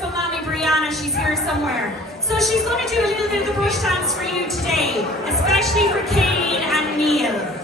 wonderful mommy Brianna, she's here somewhere. So she's going to do a little bit of the bush dance for you today, especially for Kayleen and Neil.